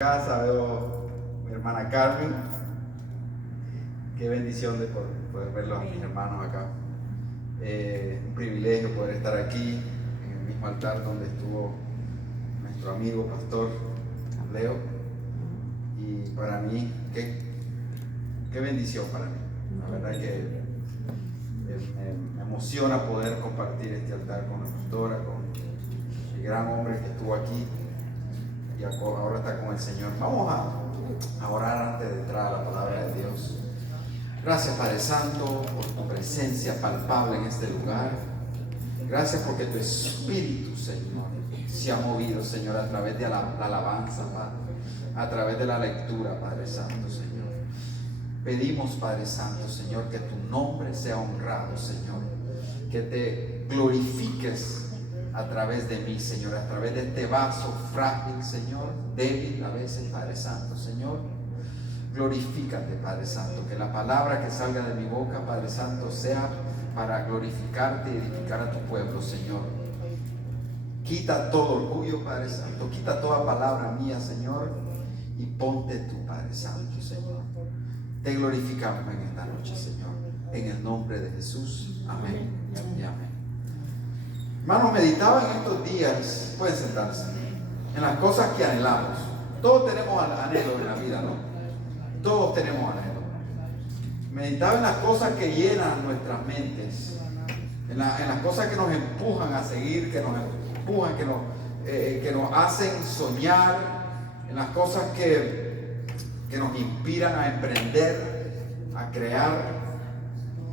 Casa veo a mi hermana Carmen. Qué bendición de poder verlos a mis hermanos acá. Un privilegio poder estar aquí en el mismo altar donde estuvo nuestro amigo pastor Leo. Y para mí, qué bendición para mí. La verdad que me emociona poder compartir este altar con la pastora, con el gran hombre que estuvo aquí y ahora está con el Señor. Vamos a orar antes de entrar a la palabra de Dios. Gracias, Padre Santo, por tu presencia palpable en este lugar. Gracias porque tu Espíritu, Señor, se ha movido, Señor, a través de la alabanza, Padre, a través de la lectura, Padre Santo, Señor. Pedimos, Padre Santo, Señor, que tu nombre sea honrado, Señor, que te glorifiques a través de mí, Señor, a través de este vaso frágil, Señor, débil a veces, Padre Santo, Señor. Glorifícate, Padre Santo, que la palabra que salga de mi boca, Padre Santo, sea para glorificarte y edificar a tu pueblo, Señor. Quita todo orgullo, Padre Santo, quita toda palabra mía, Señor, y ponte tú, Padre Santo, Señor. Te glorificamos en esta noche, Señor, en el nombre de Jesús. Amén y amén. Hermanos, meditaba en estos días, pueden sentarse, en las cosas que anhelamos. Todos tenemos anhelos en la vida, ¿no? Todos tenemos anhelos. Meditaba en las cosas que llenan nuestras mentes, en las cosas que nos empujan a seguir, que nos empujan, que nos hacen soñar, en las cosas que nos inspiran a emprender, a crear.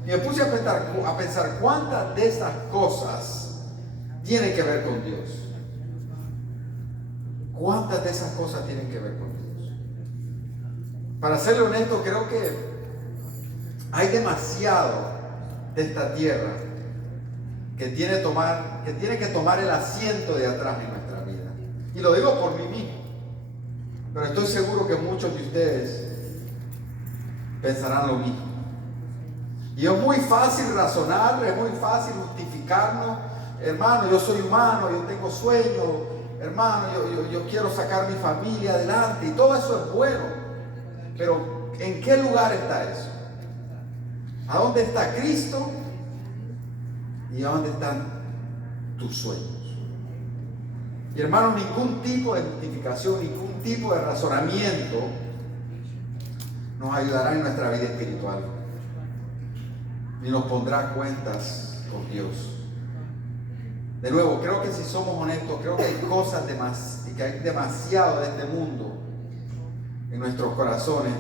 Y me puse a pensar cuántas de esas cosas tienen que ver con Dios. ¿Cuántas de esas cosas tienen que ver con Dios? Para serle honesto, creo que hay demasiado de esta tierra que tiene que tomar el asiento de atrás en nuestra vida. Y lo digo por mí mismo, pero estoy seguro que muchos de ustedes pensarán lo mismo. Y es muy fácil razonar, es muy fácil justificarnos. Hermano, yo soy humano, yo tengo sueños, hermano, yo quiero sacar mi familia adelante, y todo eso es bueno. Pero ¿en qué lugar está eso? ¿A dónde está Cristo? ¿Y a dónde están tus sueños? Y hermano, ningún tipo de justificación, ningún tipo de razonamiento nos ayudará en nuestra vida espiritual, ni nos pondrá cuentas con Dios. De nuevo, creo que si somos honestos, creo que hay cosas y que hay demasiado de este mundo en nuestros corazones.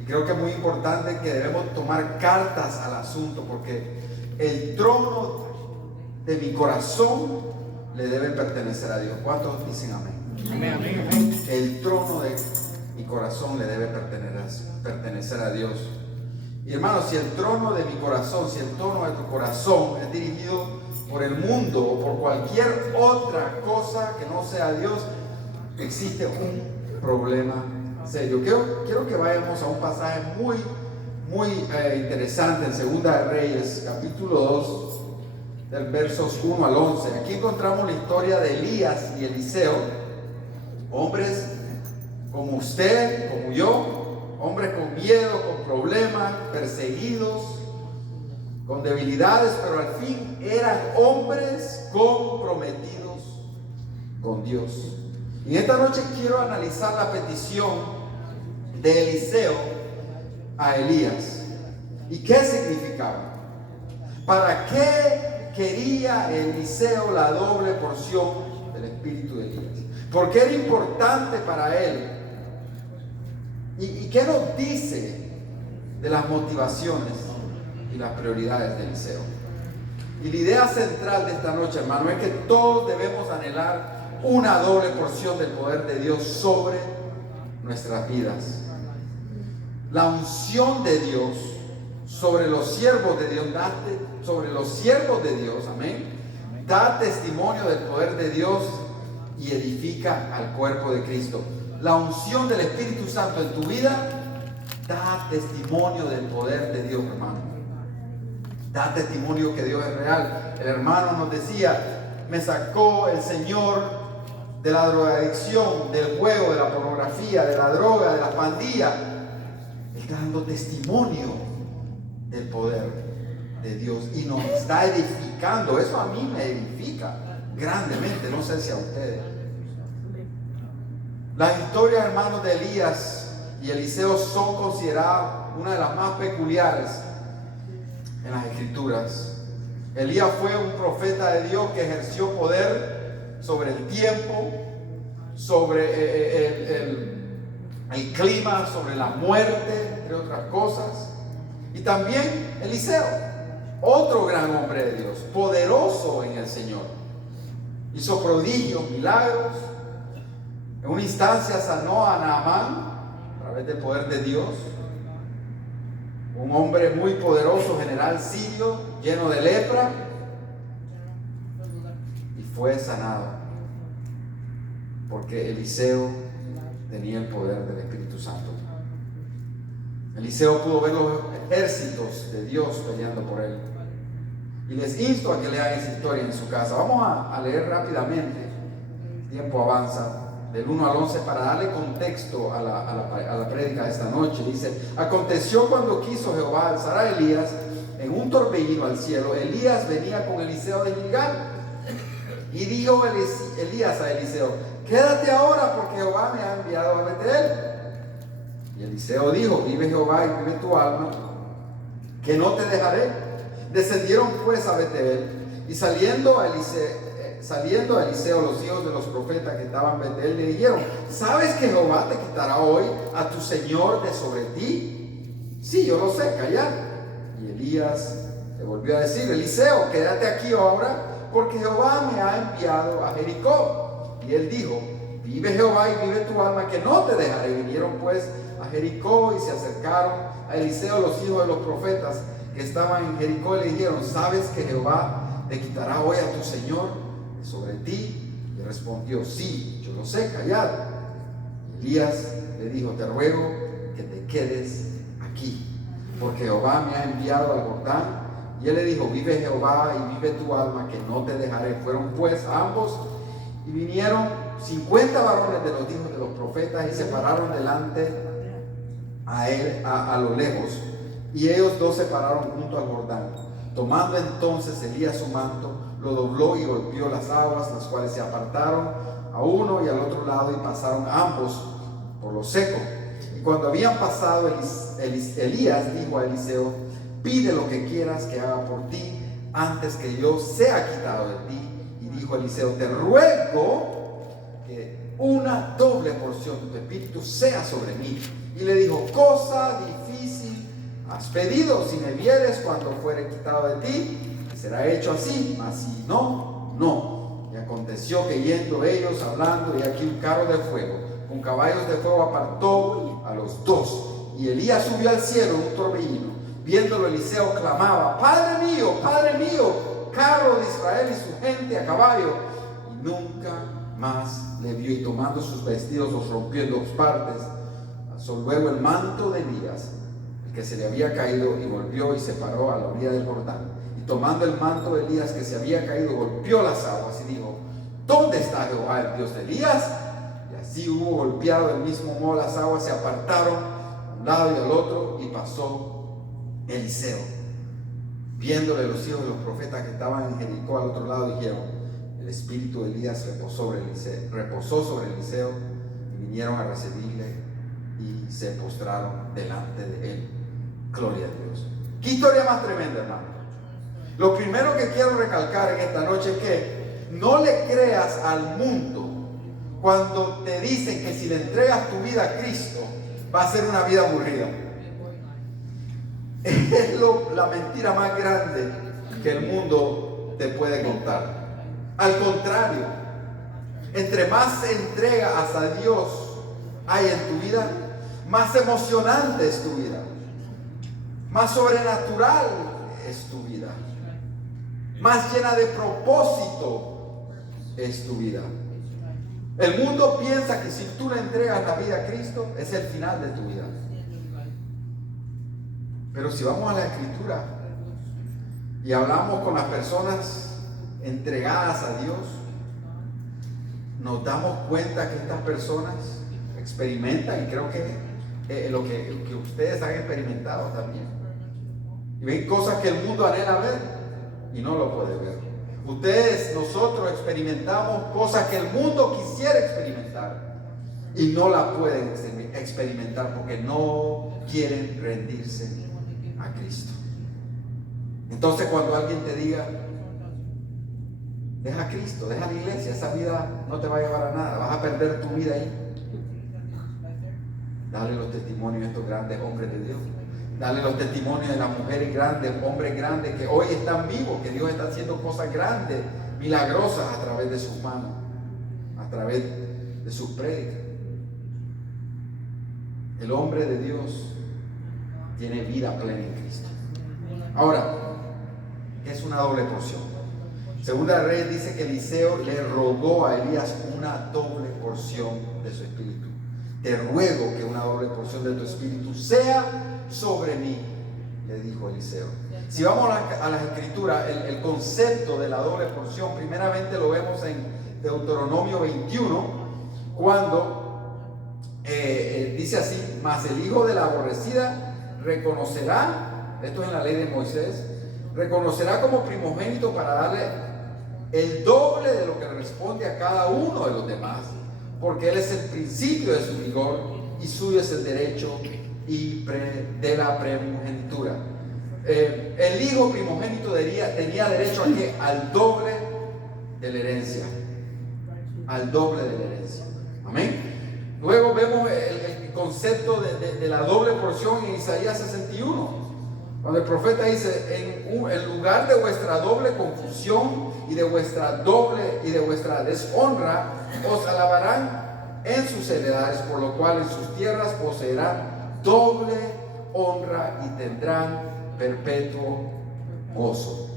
Y creo que es muy importante que debemos tomar cartas al asunto, porque el trono de mi corazón le debe pertenecer a Dios. ¿Cuántos dicen amén? Amén, amén, amén. El trono de mi corazón le debe pertenecer a Dios. Y hermanos, si el trono de mi corazón, si el trono de tu corazón es dirigido por el mundo o por cualquier otra cosa que no sea Dios, existe un problema serio. Quiero que vayamos a un pasaje muy interesante en Segunda de Reyes, capítulo 2, del versos 1 al 11. Aquí encontramos la historia de Elías y Eliseo, hombres como usted, como yo, hombres con miedo, con problemas, perseguidos, con debilidades, pero al fin eran hombres comprometidos con Dios. Y esta noche quiero analizar la petición de Eliseo a Elías. ¿Y qué significaba? ¿Para qué quería Eliseo la doble porción del espíritu de Elías? ¿Por qué era importante para él? ¿Y qué nos dice de las motivaciones y las prioridades de Eliseo? Y la idea central de esta noche, hermano, es que todos debemos anhelar una doble porción del poder de Dios sobre nuestras vidas. La unción de Dios sobre los siervos de Dios, amén, da testimonio del poder de Dios y edifica al cuerpo de Cristo. La unción del Espíritu Santo en tu vida da testimonio del poder de Dios, hermano. Da testimonio que Dios es real. El hermano nos decía, me sacó el Señor de la drogadicción, del juego, de la pornografía, de la droga, de la pandilla. Él está dando testimonio del poder de Dios y nos está edificando. Eso a mí me edifica grandemente, no sé si a ustedes. Las historias, hermanos, de Elías y Eliseo son consideradas una de las más peculiares en las Escrituras. Elías fue un profeta de Dios que ejerció poder sobre el tiempo, sobre el clima, sobre la muerte, entre otras cosas. Y también Eliseo, otro gran hombre de Dios, poderoso en el Señor. Hizo prodigios, milagros. En una instancia sanó a Naamán a través del poder de Dios. Un hombre muy poderoso, general sirio, lleno de lepra, y fue sanado porque Eliseo tenía el poder del Espíritu Santo. Eliseo pudo ver los ejércitos de Dios peleando por él. Y les insto a que lean esa historia en su casa. Vamos a leer rápidamente, el tiempo avanza, del 1 al 11, para darle contexto a la prédica de esta noche. Dice: aconteció cuando quiso Jehová alzar a Elías en un torbellino al cielo, Elías venía con Eliseo de Gilgal. Y dijo Elías a Eliseo: quédate ahora, porque Jehová me ha enviado a Betel. Y Eliseo dijo: vive Jehová y vive tu alma, que no te dejaré. Descendieron pues a Betel, y saliendo a Eliseo, los hijos de los profetas que estaban en Betel le dijeron: ¿sabes que Jehová te quitará hoy a tu señor de sobre ti? Sí, yo lo sé, callad. Y Elías le volvió a decir: Eliseo, quédate aquí ahora, porque Jehová me ha enviado a Jericó. Y él dijo: vive Jehová y vive tu alma, que no te dejaré. Vinieron pues a Jericó y se acercaron a Eliseo los hijos de los profetas que estaban en Jericó y le dijeron: ¿sabes que Jehová te quitará hoy a tu señor sobre ti? Y respondió: sí, yo lo sé, callad. Y Elías le dijo: te ruego que te quedes aquí, porque Jehová me ha enviado al Jordán. Y él le dijo: vive Jehová y vive tu alma, que no te dejaré. Fueron pues ambos y vinieron 50 varones de los hijos de los profetas y se pararon delante a él a lo lejos, y ellos dos se pararon junto al Jordán. Tomando entonces Elías su manto, lo dobló y golpeó las aguas, las cuales se apartaron a uno y al otro lado, y pasaron ambos por lo seco. Y cuando habían pasado, Elías dijo a Eliseo: pide lo que quieras que haga por ti, antes que yo sea quitado de ti. Y dijo Eliseo: te ruego que una doble porción de tu espíritu sea sobre mí. Y le dijo: cosa difícil has pedido. Si me vieres cuando fuere quitado de ti, será hecho así, mas si no, no. Y aconteció que yendo ellos hablando, y aquí un carro de fuego con caballos de fuego apartó a los dos. Y Elías subió al cielo en un torbellino. Viéndolo, Eliseo clamaba: Padre mío, carro de Israel y su gente a caballo. Y nunca más le vio, y tomando sus vestidos los rompió en dos partes. Alzó luego el manto de Elías, el que se le había caído, y volvió y se paró a la orilla del Jordán. Y tomando el manto de Elías que se había caído, golpeó las aguas y dijo: ¿dónde está Jehová, el Dios de Elías? Y así hubo golpeado del mismo modo, las aguas se apartaron a un lado y al otro, y pasó Eliseo. Viéndole los hijos de los profetas que estaban en Jericó al otro lado, dijeron: el espíritu de Elías reposó sobre Eliseo, y vinieron a recibirle y se postraron delante de él. Gloria a Dios. ¿Qué historia más tremenda, hermano? Lo primero que quiero recalcar en esta noche es que no le creas al mundo cuando te dicen que si le entregas tu vida a Cristo va a ser una vida aburrida. Es la mentira más grande que el mundo te puede contar. Al contrario, entre más entregas a Dios hay en tu vida, más emocionante es tu vida, más sobrenatural es tu vida, más llena de propósito es tu vida. El mundo piensa que si tú le entregas la vida a Cristo es el final de tu vida. Pero si vamos a la Escritura y hablamos con las personas entregadas a Dios, nos damos cuenta que estas personas experimentan, y creo que lo que ustedes han experimentado también, y ven cosas que el mundo anhela ver y no lo puede ver. Nosotros experimentamos cosas que el mundo quisiera experimentar y no la pueden experimentar porque no quieren rendirse a Cristo. Entonces, cuando alguien te diga, deja a Cristo, deja la iglesia, esa vida no te va a llevar a nada, vas a perder tu vida ahí. Dale los testimonios a estos grandes hombres de Dios. Dale los testimonios de las mujeres grandes, hombres grandes que hoy están vivos, que Dios está haciendo cosas grandes, milagrosas a través de sus manos, a través de sus prédicas. El hombre de Dios tiene vida plena en Cristo. Ahora, ¿qué es una doble porción? Segunda de Reyes dice que Eliseo le rogó a Elías una doble porción de su espíritu. Te ruego que una doble porción de tu espíritu sea sobre mí, le dijo Eliseo. Si vamos a las escrituras, el concepto de la doble porción, primeramente lo vemos en Deuteronomio 21, cuando dice así: mas el hijo de la aborrecida reconocerá, esto es en la ley de Moisés, reconocerá como primogénito para darle el doble de lo que responde a cada uno de los demás, porque él es el principio de su vigor y suyo es el derecho y de la primogenitura. El hijo primogénito tenía derecho al doble de la herencia, al doble de la herencia. Amén. Luego vemos el concepto de la doble porción en Isaías 61, cuando el profeta dice: en lugar de vuestra doble confusión y de vuestra deshonra, os alabarán en sus heredades, por lo cual en sus tierras poseerán doble honra y tendrán perpetuo gozo.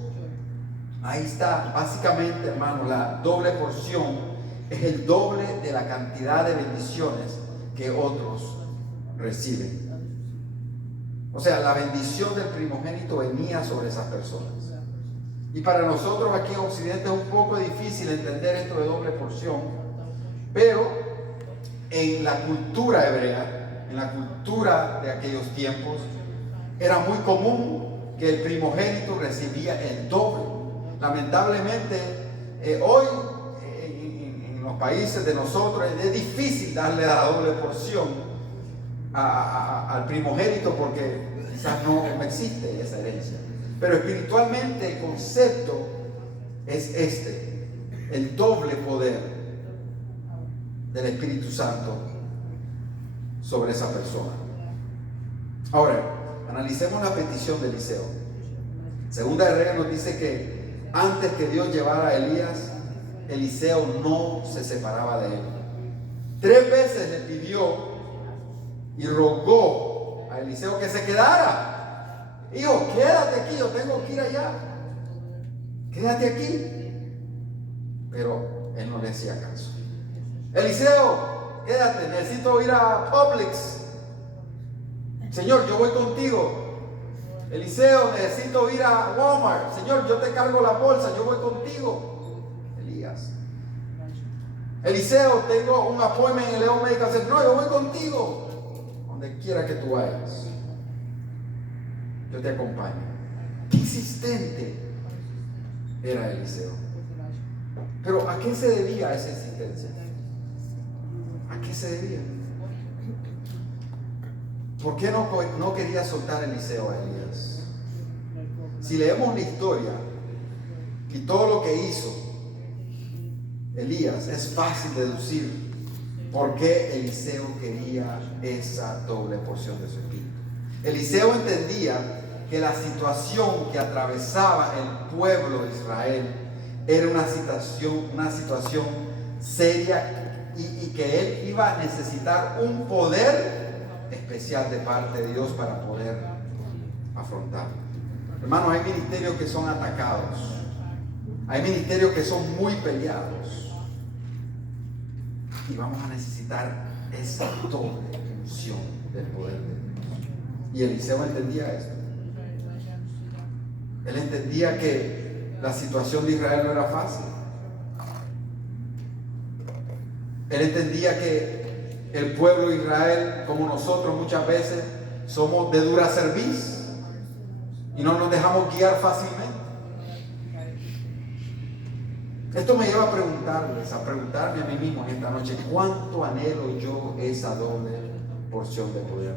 Ahí está, básicamente, hermano, la doble porción es el doble de la cantidad de bendiciones que otros reciben. O sea, la bendición del primogénito venía sobre esas personas. Y para nosotros aquí en Occidente es un poco difícil entender esto de doble porción, pero en la cultura hebrea, en la cultura de aquellos tiempos, era muy común que el primogénito recibía el doble. Lamentablemente, hoy en los países de nosotros es difícil darle la doble porción al primogénito porque quizás no existe esa herencia. Pero espiritualmente el concepto es el doble poder del Espíritu Santo sobre esa persona. Ahora, analicemos la petición de Eliseo. Segunda de Reyes nos dice que antes que Dios llevara a Elías, Eliseo no se separaba de él. 3 veces le pidió y rogó a Eliseo que se quedara. Hijo, quédate aquí, yo tengo que ir allá. Quédate aquí. Pero él no le hacía caso. Eliseo, quédate, necesito ir a Publix. Señor, yo voy contigo. Eliseo, necesito ir a Walmart. Señor, yo te cargo la bolsa, yo voy contigo. Elías. Eliseo, tengo un appointment en el León Medical Center. No, yo voy contigo. Donde quiera que tú vayas, yo te acompaño. Qué insistente era Eliseo. Pero ¿a qué se debía esa insistencia? ¿A qué se debía? ¿Por qué no quería soltar Eliseo a Elías? Si leemos la historia y todo lo que hizo Elías, es fácil deducir por qué Eliseo quería esa doble porción de su espíritu. Eliseo entendía que la situación que atravesaba el pueblo de Israel era una situación seria y que él iba a necesitar un poder especial de parte de Dios para poder afrontarlo. Hermanos, hay ministerios que son atacados, hay ministerios que son muy peleados y vamos a necesitar esa doble unción del poder de Dios. Y Eliseo entendía esto. Él entendía que la situación de Israel no era fácil. Él entendía que el pueblo de Israel, como nosotros muchas veces, somos de dura cerviz y no nos dejamos guiar fácilmente. Esto me lleva a preguntarme a mí mismo en esta noche, ¿cuánto anhelo yo esa doble porción de poder?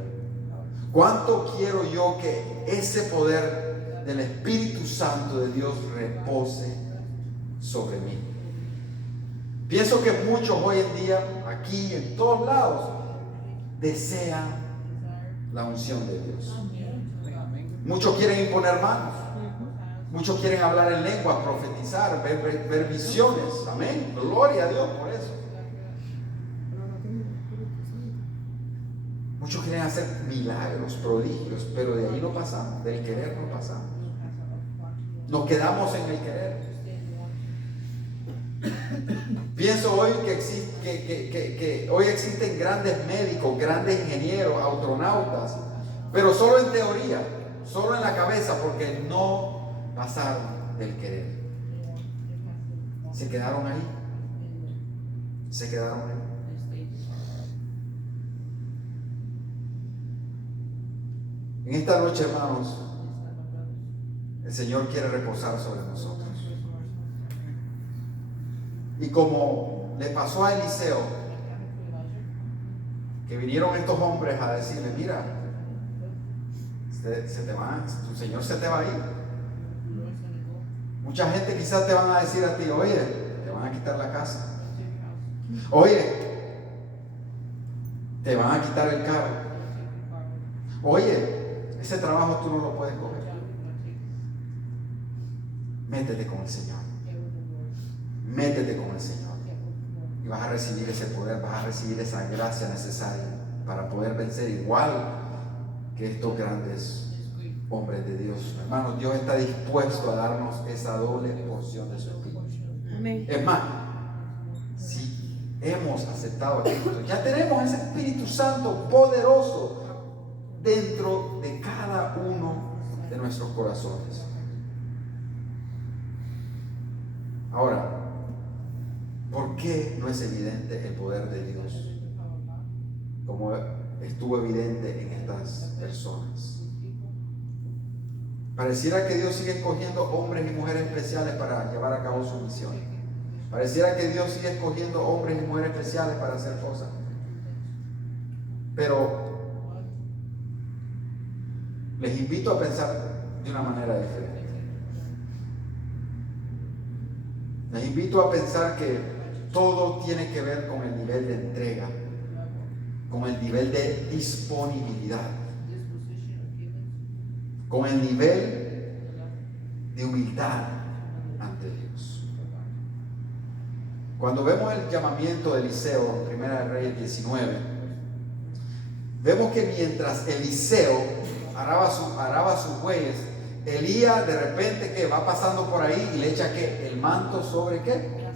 ¿Cuánto quiero yo que ese poder del Espíritu Santo de Dios repose sobre mí? Pienso que muchos hoy en día, aquí en todos lados, desean la unción de Dios. Muchos quieren imponer manos. Muchos quieren hablar en lengua, profetizar, ver visiones. Amén. Gloria a Dios por eso. Muchos quieren hacer milagros, prodigios, pero de ahí no pasamos, del querer no pasamos. Nos quedamos en el querer. Pienso hoy que hoy existen grandes médicos, grandes ingenieros, astronautas, pero solo en teoría, solo en la cabeza, porque no pasaron del querer. Se quedaron ahí. Se quedaron ahí. En esta noche, hermanos, el Señor quiere reposar sobre nosotros. Y como le pasó a Eliseo, que vinieron estos hombres a decirle, mira, tu Señor se te va a ir. Mucha gente quizás te van a decir a ti, oye, te van a quitar la casa. Oye, te van a quitar el carro. Oye, ese trabajo tú no lo puedes coger. Métete con el Señor. Métete con el Señor. Y vas a recibir ese poder, vas a recibir esa gracia necesaria para poder vencer igual que estos grandes hombres de Dios. Hermanos, Dios está dispuesto a darnos esa doble porción de su Espíritu. Amén. Es más, si hemos aceptado a Cristo, ya tenemos ese Espíritu Santo poderoso dentro de cada uno de nuestros corazones. Ahora, ¿por qué no es evidente el poder de Dios como estuvo evidente en estas personas? Pareciera que Dios sigue escogiendo hombres y mujeres especiales para llevar a cabo su misión. Pareciera que Dios sigue escogiendo hombres y mujeres especiales para hacer cosas. Pero les invito a pensar de una manera diferente. Les invito a pensar que todo tiene que ver con el nivel de entrega, con el nivel de disponibilidad, con el nivel de humildad ante Dios. Cuando vemos el llamamiento de Eliseo en Primera de Reyes 19, vemos que mientras Eliseo araba sus bueyes, Elías de repente que va pasando por ahí y le echa ¿qué? El manto sobre ¿qué?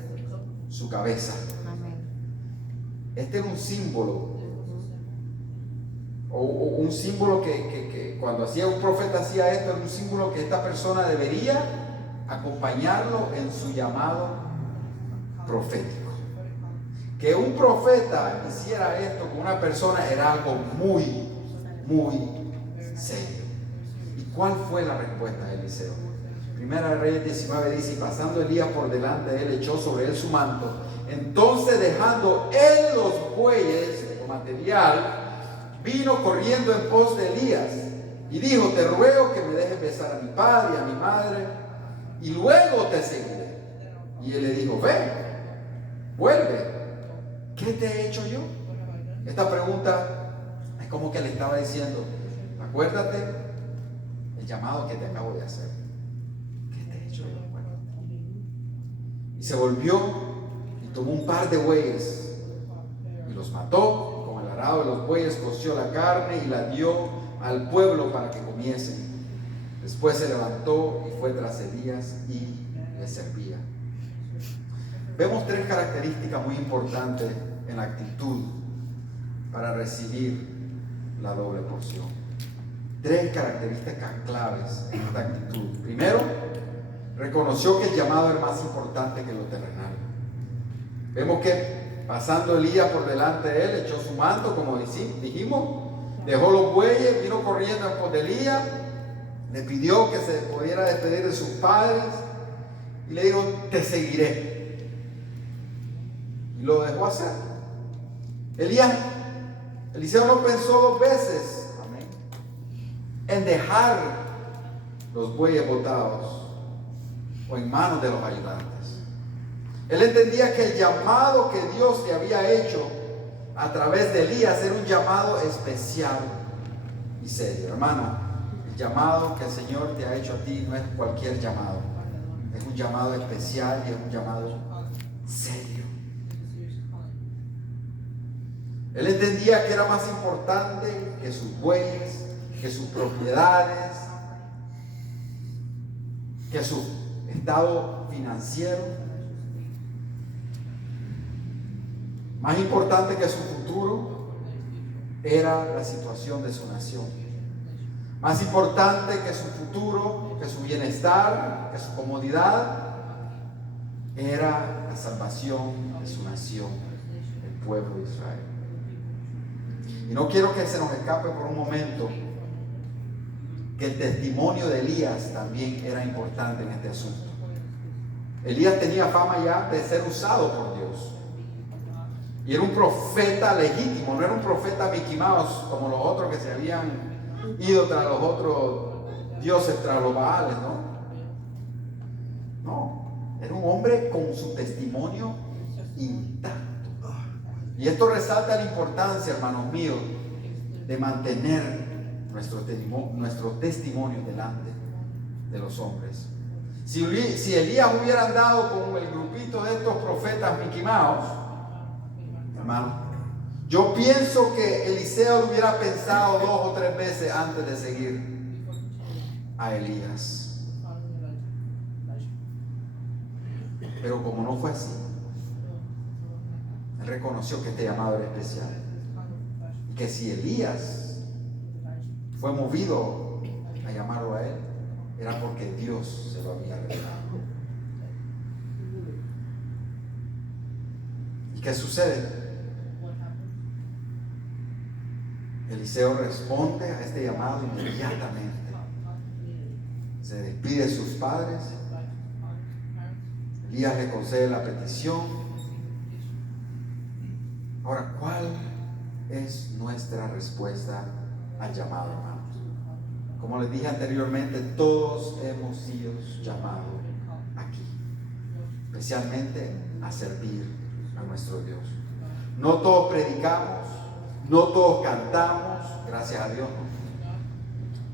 Su cabeza. Este es un símbolo, o un símbolo que cuando un profeta hacía esto, era un símbolo que esta persona debería acompañarlo en su llamado profético. Que un profeta hiciera esto con una persona era algo muy, muy serio. ¿Y cuál fue la respuesta de Eliseo? Primera de Reyes 19 dice, y pasando Elías por delante de él, echó sobre él su manto. Entonces, dejando él los bueyes o material, vino corriendo en pos de Elías y dijo, te ruego que me dejes besar a mi padre y a mi madre y luego te seguiré. Y él le dijo, ven, vuelve, ¿qué te he hecho yo? Esta pregunta es como que le estaba diciendo, acuérdate el llamado que te acabo de hacer. ¿Qué te he hecho yo? Bueno. Y se volvió y tomó un par de bueyes y los mató. Con el arado de los bueyes coció la carne y la dio al pueblo para que comiesen. Después se levantó y fue tras Elías y le servía. Vemos tres características muy importantes en la actitud para recibir la doble porción. Tres características claves en esta actitud. Primero, reconoció que el llamado era más importante que lo terrenal. Vemos que Pasando Elías por delante de él, echó su manto, como dijimos, dejó los bueyes, vino corriendo en pos de Elías, le pidió que se pudiera despedir de sus padres y le dijo: te seguiré. Y lo dejó hacer. Eliseo no pensó dos veces, amén, en dejar los bueyes botados o en manos de los ayudantes. Él entendía que el llamado que Dios le había hecho a través de Elías era un llamado especial y serio. Hermano, el llamado que el Señor te ha hecho a ti no es cualquier llamado. Es un llamado especial y es un llamado serio. Él entendía que era más importante que sus bueyes, que sus propiedades, que su estado financiero. Más importante que su futuro era la situación de su nación. Más importante que su futuro, que su bienestar, que su comodidad, era la salvación de su nación, el pueblo de Israel. Y no quiero que se nos escape por un momento que el testimonio de Elías también era importante en este asunto. Elías tenía fama ya de ser usado por Dios. Y era un profeta legítimo, no era un profeta Mickey Mouse como los otros que se habían ido tras los otros dioses, tras los Baales, ¿no? No, era un hombre con su testimonio intacto. Y esto resalta la importancia, hermanos míos, de mantener nuestro testimonio delante de los hombres. Si Elías hubiera andado con el grupito de estos profetas Mickey Mouse, hermano, yo pienso que Eliseo hubiera pensado 2 o 3 veces antes de seguir a Elías. Pero como no fue así, él reconoció que este llamado era especial. Y que si Elías fue movido a llamarlo a él, era porque Dios se lo había revelado. ¿Y qué sucede? Eliseo responde a este llamado inmediatamente. Se despide de sus padres. Elías le concede la petición. Ahora, ¿cuál es nuestra respuesta al llamado, hermanos? Como les dije anteriormente, todos hemos sido llamados aquí, especialmente a servir a nuestro Dios. No todos predicamos, no todos cantamos, gracias a Dios,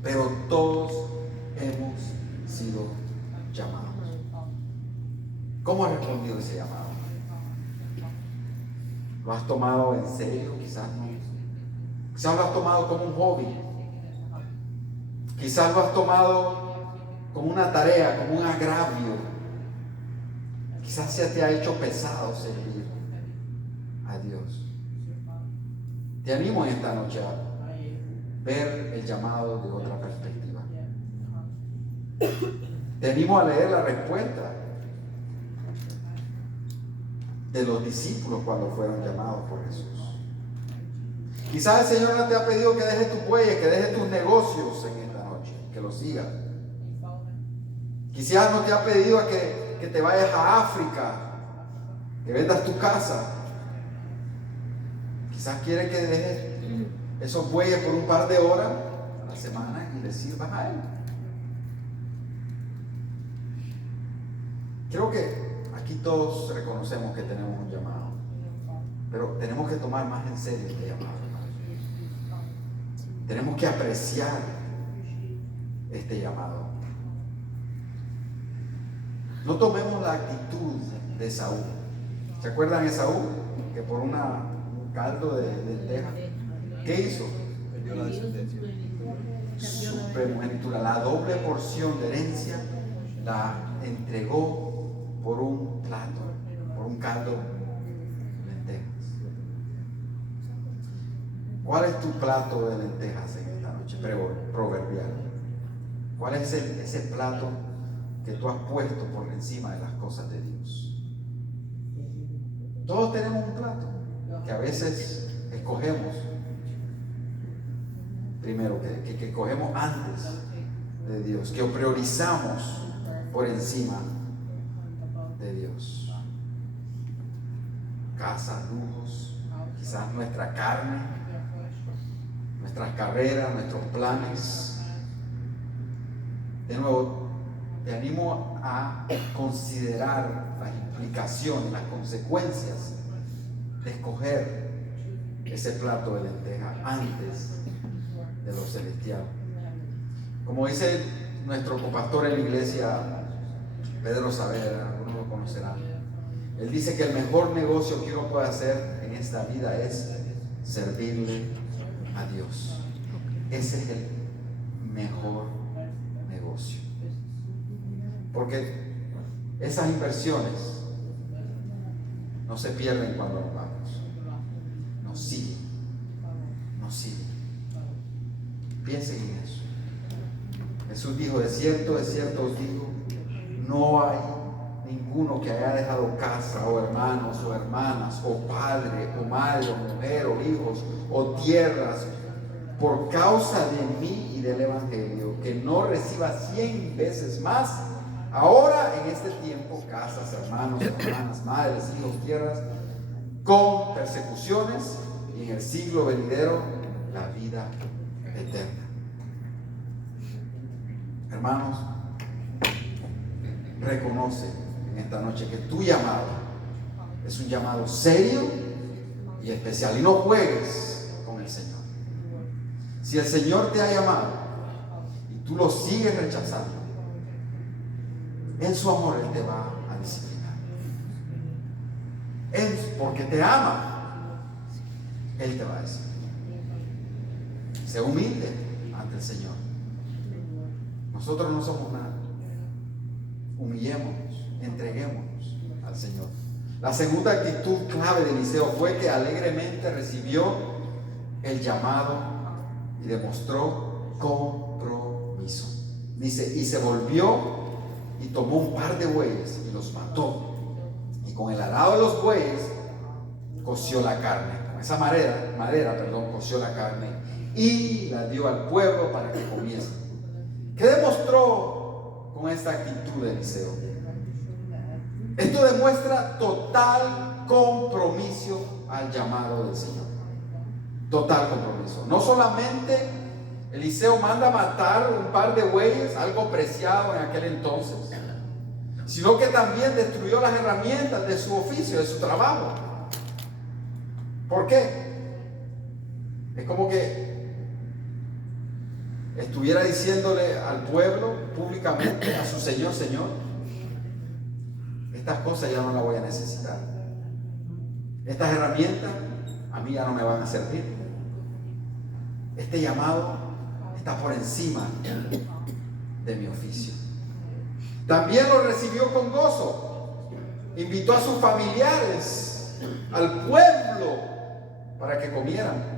pero todos hemos sido llamados. ¿Cómo has respondido ese llamado? ¿Lo has tomado en serio? Quizás no. Quizás lo has tomado como un hobby. Quizás lo has tomado como una tarea, como un agravio. Quizás se te ha hecho pesado servir a Dios. Te animo en esta noche a ver el llamado de otra perspectiva. Te animo a leer la respuesta de los discípulos cuando fueron llamados por Jesús. Quizás el Señor no te ha pedido que dejes tus bueyes, que dejes tus negocios en esta noche, que los sigas. Quizás no te ha pedido que te vayas a África, que vendas tu casa. Quizás quiere que dejes esos bueyes por un par de horas a la semana y le sirvas a Él. Creo que aquí todos reconocemos que tenemos un llamado, pero tenemos que tomar más en serio este llamado. Tenemos que apreciar este llamado. No tomemos la actitud de Esaú. ¿Se acuerdan de Esaú? Que por un caldo de lenteja, ¿qué hizo? Perdió la descendencia. Su primogenitura, la doble porción de herencia, la entregó por un plato, por un caldo de lentejas. ¿Cuál es tu plato de lentejas en esta noche proverbial? ¿Cuál es ese plato que tú has puesto por encima de las cosas de Dios? Todos tenemos un plato que a veces escogemos primero, que escogemos antes de Dios, que priorizamos por encima de Dios. Casa, lujos, quizás nuestra carne, nuestras carreras, nuestros planes. De nuevo, te animo a considerar las implicaciones, las consecuencias de escoger ese plato de lenteja antes de lo celestial. Como dice nuestro copastor en la iglesia, Pedro Saavedra, algunos lo conocerán. Él dice que el mejor negocio que uno puede hacer en esta vida es servirle a Dios. Ese es el mejor negocio. Porque esas inversiones no se pierden cuando nos vamos. Nos siguen. Nos siguen. Piensen en eso. Jesús dijo, de cierto os digo, no hay ninguno que haya dejado casa, o hermanos, o hermanas, o padre, o madre, o mujer, o hijos, o tierras, por causa de mí y del Evangelio, que no reciba 100 veces más, ahora en este tiempo, casas, hermanos, hermanas, madres, hijos, tierras, con persecuciones, y en el siglo venidero, la vida eterna. Hermanos, reconoce en esta noche que tu llamado es un llamado serio y especial, y no juegues con el Señor. Si el Señor te ha llamado y tú lo sigues rechazando, en su amor Él te va a disciplinar. Porque te ama, Él te va a decir. Sé humilde ante el Señor. Nosotros no somos nada. Humillémonos, entreguémonos al Señor. La segunda actitud clave de Eliseo fue que alegremente recibió el llamado y demostró compromiso. Dice, y se volvió y tomó un par de bueyes y los mató. Y con el arado de los bueyes coció la carne. Con esa madera, coció la carne y la dio al pueblo para que comiese. ¿Qué demostró con esta actitud de Eliseo? Esto demuestra total compromiso al llamado del Señor. Total compromiso. No solamente Eliseo manda matar un par de bueyes, algo preciado en aquel entonces, sino que también destruyó las herramientas de su oficio, de su trabajo. ¿Por qué? Es como que estuviera diciéndole al pueblo públicamente, a su Señor, Señor, estas cosas ya no las voy a necesitar. Estas herramientas a mí ya no me van a servir. Este llamado está por encima de mi oficio. También lo recibió con gozo. Invitó a sus familiares, al pueblo, para que comieran.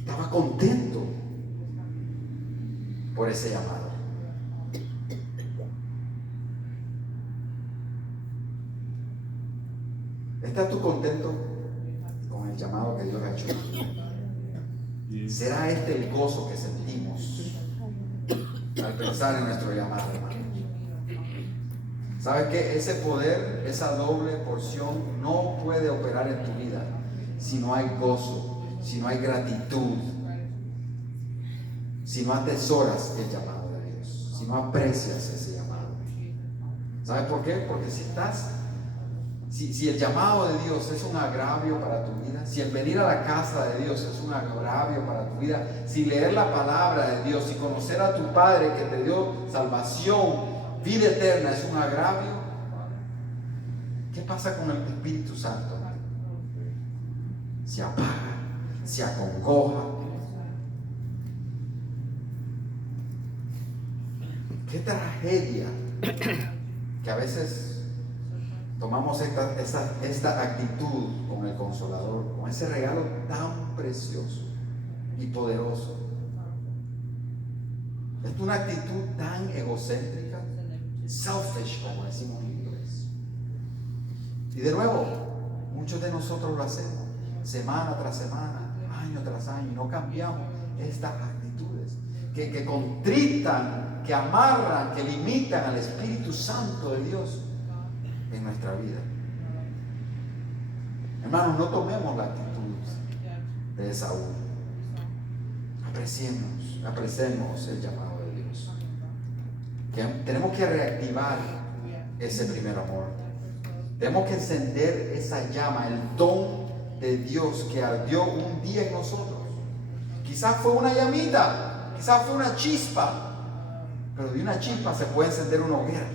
Estaba contento por ese llamado. ¿Estás tú contento con el llamado que Dios ha hecho? ¿Será este el gozo que sentimos al pensar en nuestro llamado, hermano? ¿Sabes qué? Ese poder, esa doble porción no puede operar en tu vida si no hay gozo, si no hay gratitud, si no atesoras el llamado de Dios, si no aprecias ese llamado. ¿Sabes por qué? Porque si el llamado de Dios es un agravio para tu vida, si el venir a la casa de Dios es un agravio para tu vida, si leer la palabra de Dios y conocer a tu Padre que te dio salvación, vida eterna es un agravio, ¿qué pasa con el Espíritu Santo? Se apaga, se acongoja. Qué tragedia que a veces tomamos esta actitud con el Consolador, con ese regalo tan precioso y poderoso. Es una actitud tan egocéntrica, selfish, como decimos en inglés. Y de nuevo, muchos de nosotros lo hacemos, semana tras semana, año tras año, y no cambiamos estas actitudes que contritan, que amarran, que limitan al Espíritu Santo de Dios en nuestra vida. Hermanos, no tomemos la actitud de Esaú. Apreciemos el llamado de Dios. Tenemos que reactivar ese primer amor. Tenemos que encender esa llama, el don de Dios que ardió un día en nosotros. Quizás fue una llamita, quizás fue una chispa, pero de una chispa se puede encender una hoguera.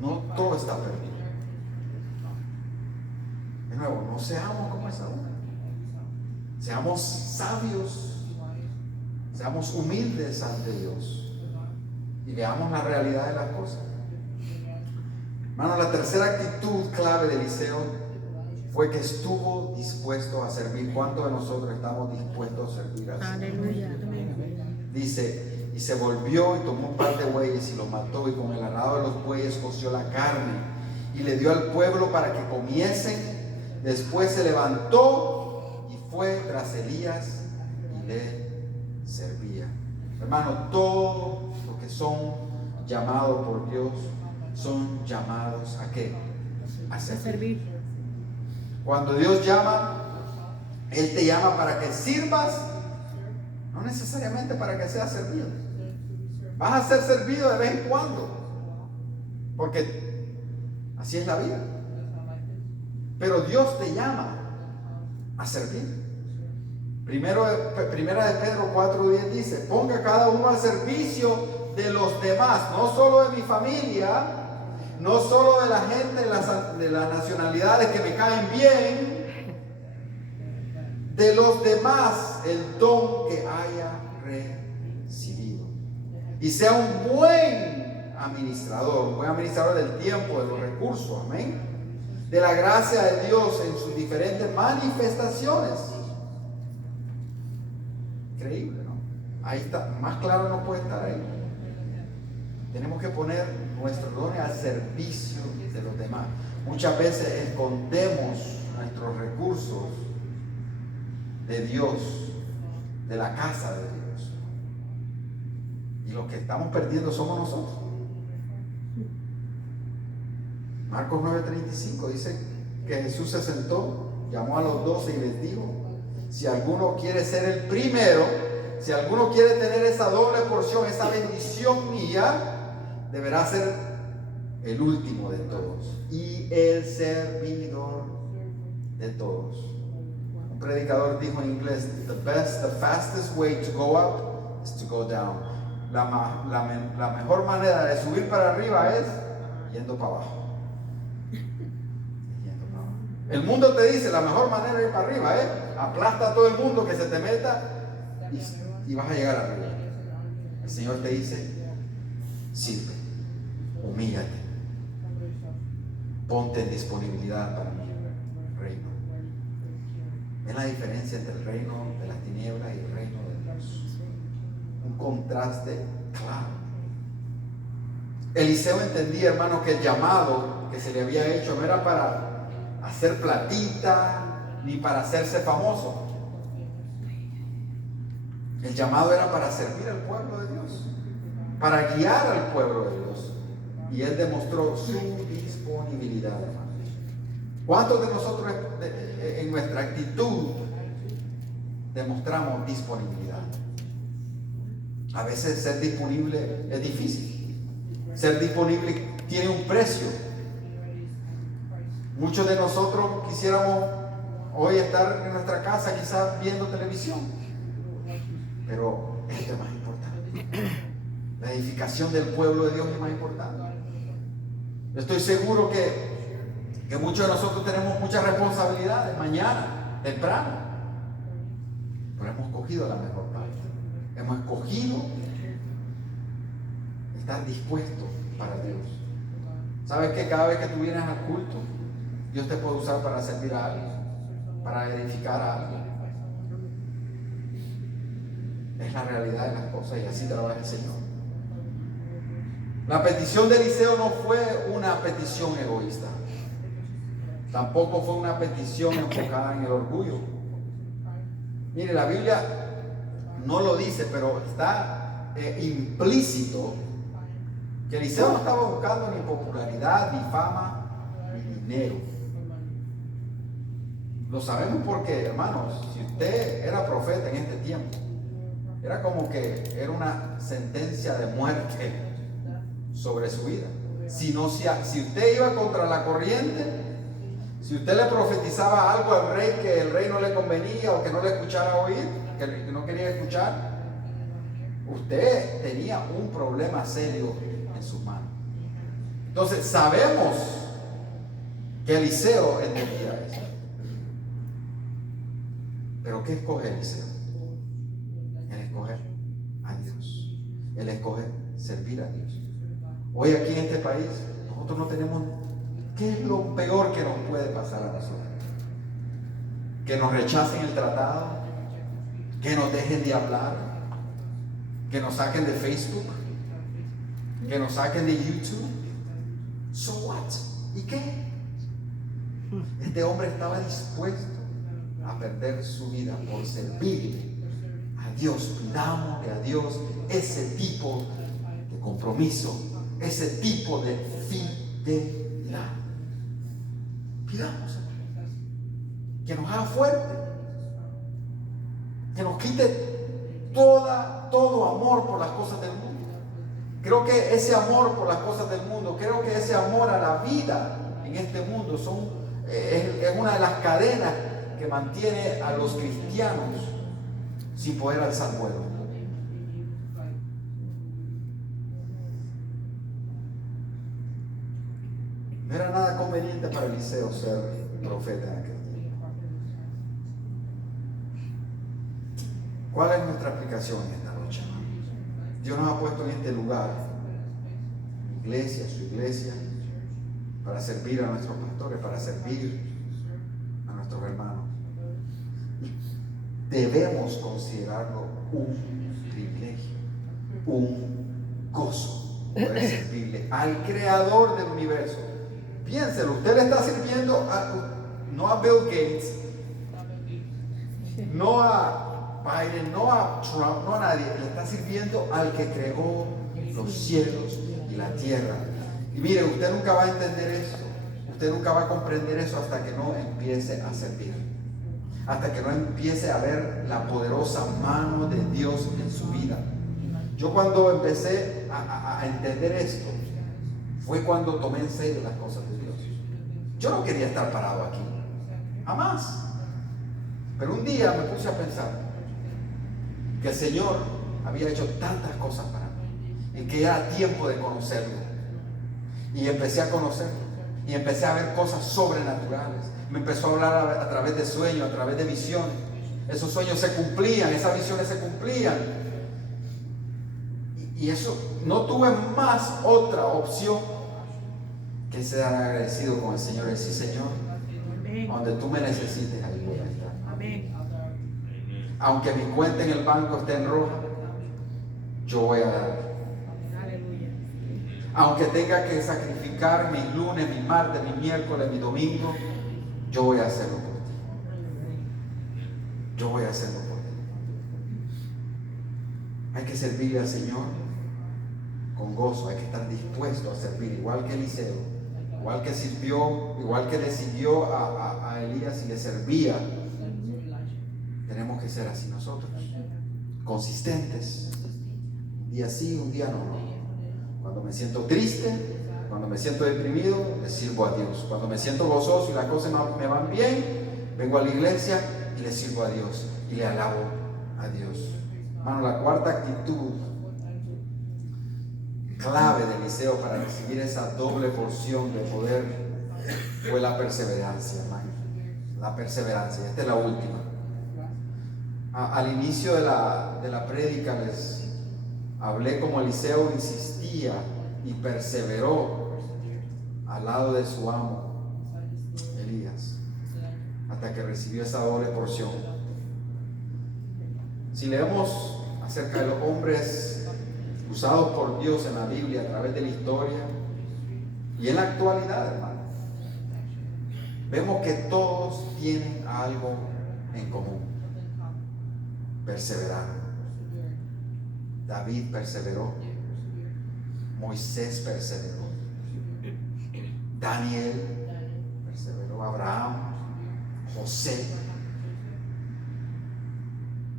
No todo está perdido. De nuevo, no seamos como Esaú. Seamos sabios, seamos humildes ante Dios y veamos la realidad de las cosas. Hermano, la tercera actitud clave de Eliseo fue que estuvo dispuesto a servir. ¿Cuántos de nosotros estamos dispuestos a servir al Señor? Aleluya. Dice, y se volvió y tomó un par de bueyes y los mató, y con el arado de los bueyes coció la carne y le dio al pueblo para que comiesen. Después se levantó y fue tras Elías y le servía. Hermano, todos los que son llamados por Dios son llamados ¿a qué? A servir. Cuando Dios llama, Él te llama para que sirvas, no necesariamente para que seas servido. Vas a ser servido de vez en cuando, porque así es la vida. Pero Dios te llama a servir. Primera de Pedro 4:10 dice: ponga cada uno al servicio de los demás, no solo de mi familia, no solo de la gente de las nacionalidades que me caen bien, de los demás el don que haya recibido. Y sea un buen administrador del tiempo, de los recursos, amén, de la gracia de Dios en sus diferentes manifestaciones. Increíble, ¿no? Ahí está, más claro no puede estar ahí. Tenemos que poner nuestros dones al servicio de los demás. Muchas veces escondemos nuestros recursos de Dios, de la casa de Dios, y los que estamos perdiendo somos nosotros. Marcos 9:35 dice que Jesús se sentó, llamó a los 12 y les dijo: si alguno quiere ser el primero, si alguno quiere tener esa doble porción, esa bendición mía, deberá ser el último de todos y el servidor de todos. Un predicador dijo en inglés: the fastest way to go up is to go down. La mejor manera de subir para arriba es yendo para abajo. El mundo te dice la mejor manera de ir para arriba es aplasta a todo el mundo que se te meta y vas a llegar arriba. El Señor te dice: sirve, humíllate, ponte en disponibilidad para mi reino. ¿Ven la diferencia entre el reino de las tinieblas y el reino de Dios? Un contraste claro. Eliseo entendía, hermano, que el llamado que se le había hecho no era para hacer platita ni para hacerse famoso. El llamado era para servir al pueblo de Dios, para guiar al pueblo de Dios, y él demostró su disponibilidad, hermano. ¿Cuántos de nosotros en nuestra actitud demostramos disponibilidad? A veces ser disponible es difícil. Ser disponible tiene un precio. Muchos de nosotros quisiéramos hoy estar en nuestra casa quizás viendo televisión, pero esto es más importante. La edificación del pueblo de Dios es más importante. Estoy seguro que muchos de nosotros tenemos muchas responsabilidades mañana, temprano, pero hemos escogido la mejor parte. Hemos escogido estar dispuestos para Dios. ¿Sabes que cada vez que tú vienes al culto, Dios te puede usar para servir a alguien, para edificar a alguien? Es la realidad de las cosas, y así trabaja el Señor. La petición de Eliseo no fue una petición egoísta. Tampoco fue una petición enfocada en el orgullo. Mire, la Biblia no lo dice, pero está implícito que Eliseo no estaba buscando ni popularidad, ni fama, ni dinero. Lo sabemos porque, hermanos, si usted era profeta en este tiempo, era como que era una sentencia de muerte sobre su vida. Si usted iba contra la corriente, si usted le profetizaba algo al rey que el rey no le convenía o que no le escuchara oír, que no quería escuchar, usted tenía un problema serio en sus manos. Entonces sabemos que Eliseo entendía eso. Pero ¿qué escoge Eliseo? Él escoge a Dios. Él escoge servir a Dios. Hoy aquí en este país nosotros no tenemos. ¿Qué es lo peor que nos puede pasar a nosotros? Que nos rechacen el tratado, que nos dejen de hablar, que nos saquen de Facebook, que nos saquen de YouTube. So what? ¿Y qué? Este hombre estaba dispuesto a perder su vida por servir a Dios. Pidámosle a Dios ese tipo de compromiso, ese tipo de fidelidad. Pidamos que nos haga fuerte, que nos quite todo amor por las cosas del mundo. Creo que ese amor por las cosas del mundo, creo que ese amor a la vida en este mundo es una de las cadenas que mantiene a los cristianos sin poder alzar vuelo. No era nada conveniente para Eliseo ser profeta en aquel tiempo. ¿Cuál es nuestra aplicación en esta noche? Dios nos ha puesto en este lugar, su iglesia, para servir a nuestros pastores, para servir a nuestros hermanos. Debemos considerarlo un privilegio, un gozo poder servirle al creador del universo. Piénselo, usted le está sirviendo no a Bill Gates, no a Biden, no a Trump, no a nadie. Le está sirviendo al que creó los cielos y la tierra. Y mire, usted nunca va a entender eso, usted nunca va a comprender eso hasta que no empiece a servir, hasta que no empiece a ver la poderosa mano de Dios en su vida. Yo cuando empecé a entender esto, fue cuando tomé en serio las cosas de Dios. Yo no quería estar parado aquí, jamás. Pero un día me puse a pensar que el Señor había hecho tantas cosas para mí y que era tiempo de conocerlo. Y empecé a conocerlo y empecé a ver cosas sobrenaturales. Me empezó a hablar a través de sueños, a través de visiones. Esos sueños se cumplían, esas visiones se cumplían. Y eso, no tuve más otra opción que ser agradecido con el Señor. Y decir, Señor, donde tú me necesites, ahí voy a estar. Amén. Aunque mi cuenta en el banco esté en roja, yo voy a dar. Aunque tenga que sacrificar mis lunes, mis martes, mis miércoles, mi domingo, yo voy a hacerlo por ti. Yo voy a hacerlo por ti. Hay que servirle al Señor con gozo, hay que estar dispuesto a servir, igual que Eliseo, igual que sirvió, igual que le siguió a Elías y le servía. Tenemos que ser así nosotros, consistentes, un día sí, un día no. Cuando me siento triste, cuando me siento deprimido, le sirvo a Dios. Cuando me siento gozoso y las cosas me van bien, vengo a la iglesia y le sirvo a Dios y le alabo a Dios. Hermano, la cuarta actitud clave de Eliseo para recibir esa doble porción de poder fue la perseverancia, hermano. La perseverancia. Esta es la última. Al inicio de la prédica les hablé como Eliseo insistía y perseveró al lado de su amo Elías hasta que recibió esa doble porción. Si leemos acerca de los hombres usados por Dios en la Biblia a través de la historia y en la actualidad, hermano, vemos que todos tienen algo en común: perseverar. David perseveró, Moisés perseveró, Daniel perseveró, Abraham, José.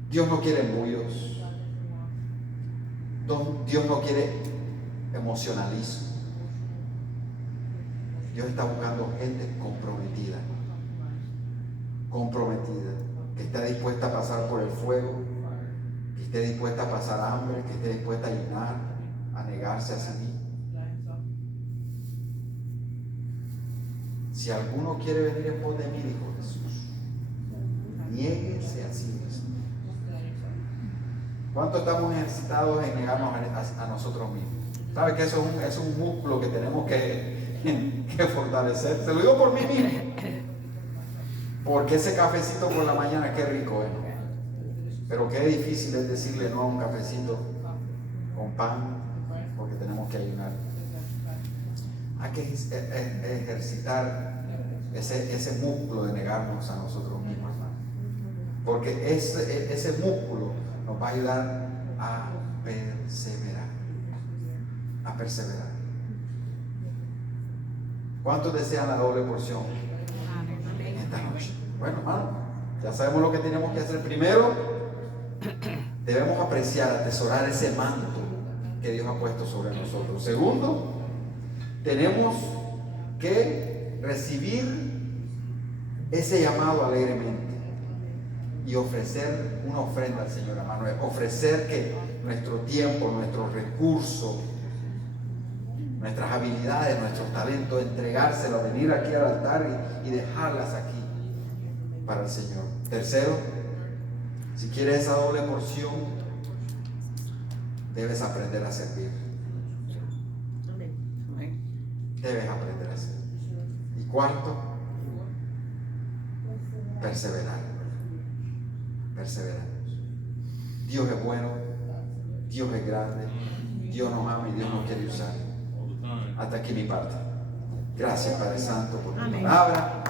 Dios no quiere embullos. Dios no quiere emocionalismo. Dios está buscando gente comprometida, que esté dispuesta a pasar por el fuego, que esté dispuesta a pasar hambre, que esté dispuesta a ayunar, a negarse a sí mismo. Si alguno quiere venir en pos de mí, dijo Jesús, niéguese a sí mismo. ¿Cuánto estamos necesitados en negarnos a nosotros mismos? ¿Sabe que eso es un músculo que tenemos que fortalecer? Se lo digo por mí mismo. Porque ese cafecito por la mañana, qué rico, pero qué difícil es decirle no a un cafecito con pan, porque tenemos que ayunar. Hay que ejercitar ese músculo de negarnos a nosotros mismos, hermano. Porque ese músculo nos va a ayudar a perseverar. ¿Cuántos desean la doble porción en esta noche? Bueno, hermano, ya sabemos lo que tenemos que hacer. Primero, debemos apreciar, atesorar ese manto que Dios ha puesto sobre nosotros. Segundo, tenemos que recibir ese llamado alegremente y ofrecer una ofrenda al Señor, hermano. Ofrecer que nuestro tiempo, nuestros recursos, nuestras habilidades, nuestros talentos, entregárselo, venir aquí al altar y dejarlas aquí para el Señor. Tercero, si quieres esa doble porción, debes aprender a servir. Debes aprender a servir. Y cuarto, perseverar. Dios es bueno, Dios es grande, Dios nos ama y Dios nos quiere usar. Hasta aquí mi parte. Gracias, Padre Santo, por tu palabra.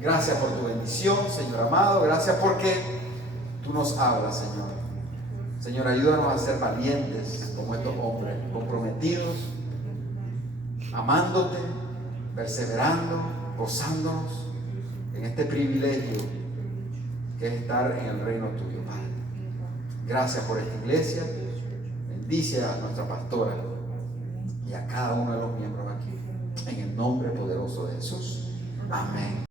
Gracias por tu bendición, Señor amado. Gracias porque tú nos hablas, Señor. Señor, ayúdanos a ser valientes como estos hombres, comprometidos, amándote, perseverando, gozándonos en este privilegio que es estar en el reino tuyo, Padre. Gracias por esta iglesia. Bendice a nuestra pastora y a cada uno de los miembros aquí. En el nombre poderoso de Jesús. Amén.